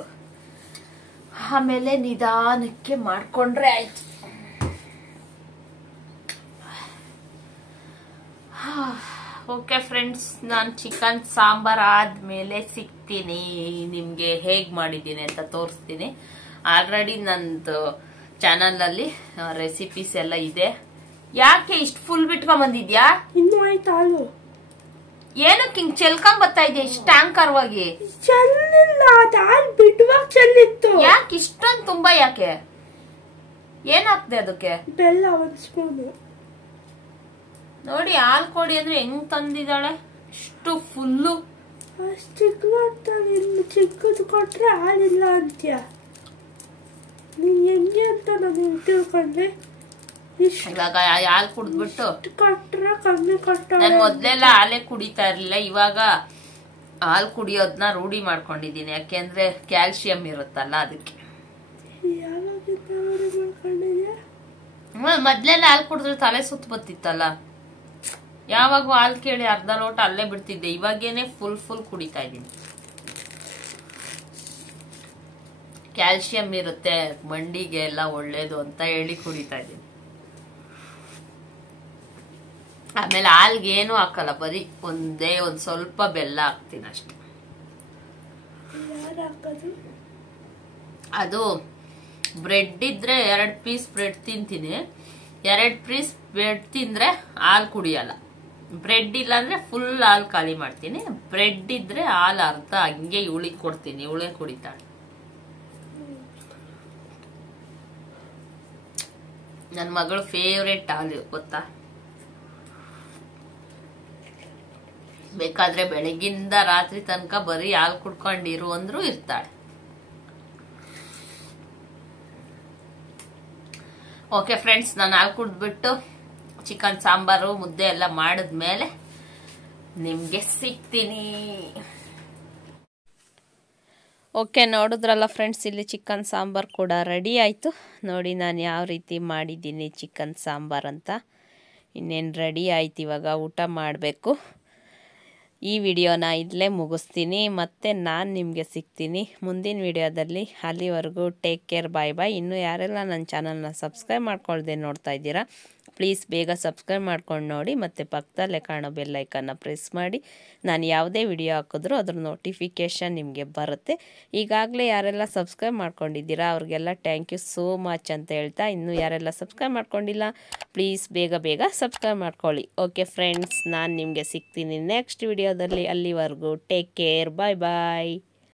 ಆಮೇಲೆ ನಿಧಾನಕ್ಕೆ ಮಾಡ್ಕೊಂಡ್ರೆ ಆಯ್ತು. ಓಕೆ ಫ್ರೆಂಡ್ಸ್, ನಾನು ಚಿಕನ್ ಸಾಂಬಾರ್ ಆದ್ಮೇಲೆ ಸಿಗ್ತೀನಿ. ನಿಮ್ಗೆ ಹೇಗ್ ಮಾಡಿದ್ದೀನಿ ಅಂತ ತೋರಿಸ್ತೀನಿ. ಆಲ್ರೆಡಿ ನಂದು ಚಾನಲ್ ಅಲ್ಲಿ ರೆಸಿಪೀಸ್ ಎಲ್ಲ ಇದೆ. ಯಾಕೆ ಇಷ್ಟು ಫುಲ್ ಬಿಟ್ಕೊಂಡ್ ಬಂದಿದ್ಯಾ? ಇನ್ನು ಆಯ್ತಾ ಹಾಲು? ಏನಕ್ಕೆ ಹಿಂಗ್ ಚೆಲ್ಕೊಂಡ್ ಬರ್ತಾ ಇದೆ ಇಷ್ಟ ಟ್ಯಾಂಕರ್ವಾಗಿ? ಚೆಲ್ಲಿಲ್ಲ, ಹಾಲು ಬಿಡುವಾಗ ಚೆಲ್ಲಿತ್ತು. ಯಾಕೆ ಇಷ್ಟೊಂದು ತುಂಬಾ? ಯಾಕೆ? ಏನಾಗ್ತದೆ ಅದಕ್ಕೆ? ಬೆಲ್ಲ 1 ಸ್ಪೂನು. ನೋಡಿ, ಹಾಲು ಕೊಡಿ ಅಂದ್ರೆ ಹೆಂಗ್ ತಂದಿದ್ದಾಳೆ, ಇಷ್ಟು ಫುಲ್ಲು. ಅಷ್ಟು ಚಿಕ್ಕದು ಕೊಟ್ರೆ ಹಾಲಿಲ್ಲ ಅಂತ್ಯ. ನೀನ್ ಹೆಂಗೆ ಅಂತ ನಾನು ತಿಳ್ಕೊಂಡೆ. ಇವಾಗ ಹಾಲು ಕುಡಿದ್ಬಿಟ್ಟು ಕೊಟ್ರೆ ಕಮ್ಮಿ ಕೊಟ್ಟ. ನಾನು ಮೊದ್ಲೆಲ್ಲ ಹಾಲೇ ಕುಡಿತಾ ಇರ್ಲಿಲ್ಲ. ಇವಾಗ ಹಾಲು ಕುಡಿಯೋದನ್ನ ರೂಢಿ ಮಾಡ್ಕೊಂಡಿದೀನಿ. ಯಾಕೆಂದ್ರೆ ಕ್ಯಾಲ್ಸಿಯಂ ಇರುತ್ತಲ್ಲ ಅದಕ್ಕೆ. ಮೊದ್ಲೆಲ್ಲ ಹಾಲು ಕುಡಿದ್ರೆ ತಲೆ ಸುತ್ತ ಬತ್ತಿತ್ತಲ್ಲ. ಯಾವಾಗ ಹಾಲು ಕೇಳಿ ಅರ್ಧ ಲೋಟ ಅಲ್ಲೇ ಬಿಡ್ತಿದ್ದೆ. ಇವಾಗೇನೆ ಫುಲ್ ಕುಡಿತಾ ಇದ್ದೀನಿ. ಕ್ಯಾಲ್ಸಿಯಂ ಇರುತ್ತೆ, ಮಂಡಿಗೆ ಎಲ್ಲ ಒಳ್ಳೇದು ಅಂತ ಹೇಳಿ ಕುಡಿತಾ ಇದ್ದೀನಿ. ಆಮೇಲೆ ಹಾಲ್ಗೆ ಏನು ಹಾಕಲ್ಲ, ಬರೀ ಒಂದ್ ಸ್ವಲ್ಪ ಬೆಲ್ಲ ಹಾಕ್ತೀನಿ ಅಷ್ಟೆ. ಅದು ಬ್ರೆಡ್ ಇದ್ರೆ 2 ಪೀಸ್ ಬ್ರೆಡ್ ತಿಂತೀನಿ. 2 ಪೀಸ್ ಬ್ರೆಡ್ ತಿಂದ್ರೆ ಹಾಲು ಕುಡಿಯಲ್ಲ. ಬ್ರೆಡ್ ಇಲ್ಲ ಅಂದ್ರೆ ಫುಲ್ ಹಾಲು ಖಾಲಿ ಮಾಡ್ತೀನಿ. ಬ್ರೆಡ್ ಇದ್ರೆ ಹಾಲು ಅರ್ಧ ಹಂಗೆ ಇವಳಿಗೆ ಕೊಡ್ತೀನಿ, ಇವಳೇ ಕುಡಿತಾಳೆ. ನನ್ನ ಮಗಳು ಫೇವ್ರೇಟ್ ಹಾಲು ಗೊತ್ತಾ. ಬೇಕಾದ್ರೆ ಬೆಳಗಿಂದ ರಾತ್ರಿ ತನಕ ಬರೀ ಹಾಲು ಕುಡ್ಕೊಂಡಿರು ಅಂದ್ರೂ ಇರ್ತಾಳೆ. ಓಕೆ ಫ್ರೆಂಡ್ಸ್, ನಾನು ಹಾಲು ಕುಡ್ದ್ಬಿಟ್ಟು ಚಿಕನ್ ಸಾಂಬಾರು ಮುದ್ದೆ ಎಲ್ಲ ಮಾಡಿದ್ಮೇಲೆ ನಿಮ್ಗೆ ಸಿಗ್ತೀನಿ. ಓಕೆ, ನೋಡಿದ್ರಲ್ಲ ಫ್ರೆಂಡ್ಸ್, ಇಲ್ಲಿ ಚಿಕನ್ ಸಾಂಬಾರು ಕೂಡ ರೆಡಿ ಆಯಿತು. ನೋಡಿ ನಾನು ಯಾವ ರೀತಿ ಮಾಡಿದ್ದೀನಿ ಚಿಕನ್ ಸಾಂಬಾರು ಅಂತ. ಇನ್ನೇನು ರೆಡಿ ಆಯ್ತು, ಇವಾಗ ಊಟ ಮಾಡಬೇಕು. ಈ ವಿಡಿಯೋನ ಇಲ್ಲೇ ಮುಗಿಸ್ತೀನಿ. ಮತ್ತು ನಾನು ನಿಮಗೆ ಸಿಗ್ತೀನಿ ಮುಂದಿನ ವಿಡಿಯೋದಲ್ಲಿ. ಅಲ್ಲಿವರೆಗೂ ಟೇಕ್ ಕೇರ್, ಬಾಯ್ ಬಾಯ್. ಇನ್ನೂ ಯಾರೆಲ್ಲ ನನ್ನ ಚಾನಲ್ನ ಸಬ್ಸ್ಕ್ರೈಬ್ ಮಾಡ್ಕೊಳ್ದೆ ನೋಡ್ತಾ ಇದ್ದೀರಾ, ಪ್ಲೀಸ್ ಬೇಗ ಸಬ್ಸ್ಕ್ರೈಬ್ ಮಾಡ್ಕೊಂಡು ನೋಡಿ, ಮತ್ತು ಪಕ್ಕದಲ್ಲೇ ಕಾಣೋ ಬೆಲ್ಲೈಕನ್ನ ಪ್ರೆಸ್ ಮಾಡಿ. ನಾನು ಯಾವುದೇ ವಿಡಿಯೋ ಹಾಕಿದ್ರೂ ಅದ್ರ ನೋಟಿಫಿಕೇಷನ್ ನಿಮಗೆ ಬರುತ್ತೆ. ಈಗಾಗಲೇ ಯಾರೆಲ್ಲ ಸಬ್ಸ್ಕ್ರೈಬ್ ಮಾಡ್ಕೊಂಡಿದ್ದೀರಾ ಅವ್ರಿಗೆಲ್ಲ ಥ್ಯಾಂಕ್ ಯು ಸೋ ಮಚ್ ಅಂತ ಹೇಳ್ತಾ, ಇನ್ನೂ ಯಾರೆಲ್ಲ ಸಬ್ಸ್ಕ್ರೈಬ್ ಮಾಡ್ಕೊಂಡಿಲ್ಲ ಪ್ಲೀಸ್ ಬೇಗ ಸಬ್ಸ್ಕ್ರೈಬ್ ಮಾಡ್ಕೊಳ್ಳಿ. ಓಕೆ ಫ್ರೆಂಡ್ಸ್, ನಾನು ನಿಮಗೆ ಸಿಗ್ತೀನಿ ನೆಕ್ಸ್ಟ್ ವಿಡಿಯೋದಲ್ಲಿ. ಅಲ್ಲಿವರೆಗೂ ಟೇಕ್ ಕೇರ್, ಬಾಯ್ ಬಾಯ್.